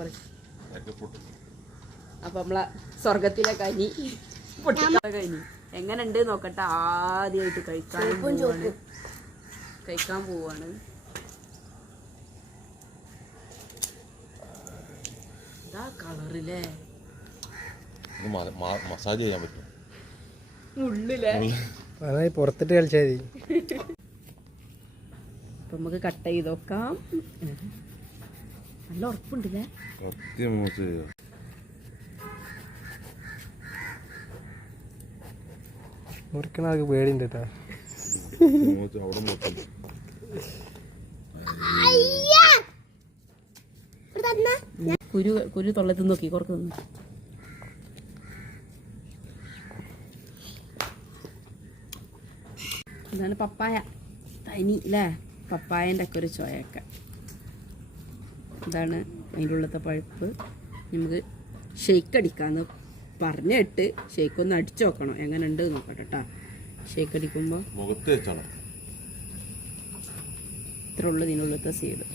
പറയും. അപ്പൊ നമ്മളെ സ്വർഗത്തിലെ കനി കനി എങ്ങനെ ഉണ്ട് നോക്കട്ടെ. ആദ്യമായിട്ട് കഴിക്കാൻ പോവാണ്. ഇതാ കളറില്ലേ, മസാജ് ചെയ്യാൻ പറ്റും ഉള്ളിലെ പുറത്തിട്ട് കളിച്ചാൽ മതി. അപ്പൊ നമുക്ക് കട്ട് ചെയ്ത് നോക്കാം. നല്ല ഉറപ്പുണ്ടല്ലേ. മുറിക്കണ ആൾക്ക് പേടിയുണ്ട് കേട്ടോ. കുരു തൊള്ളത്ത് നോക്കി കുറക്ക് നിന്ന്. ഇതാണ് പപ്പായ തനി അല്ലേ. പപ്പായൻ്റെ ഒക്കെ ഒരു ചോയൊക്കെ. ഇതാണ് അതിൻ്റെ ഉള്ളത്തെ പഴുപ്പ്. നമുക്ക് ഷെയ്ക്ക് അടിക്കാമെന്ന് പറഞ്ഞിട്ട് ഷെയ്ക്ക് ഒന്ന് അടിച്ചു നോക്കണം എങ്ങനെ ഉണ്ട് നോക്കട്ടെ കേട്ടോ. ഷെയ്ക്ക് അടിക്കുമ്പോൾ മുഖത്ത് വെച്ചാണ് ഇത്ര ഉള്ളു ഇതിനുള്ളത്തെ സീഡ്.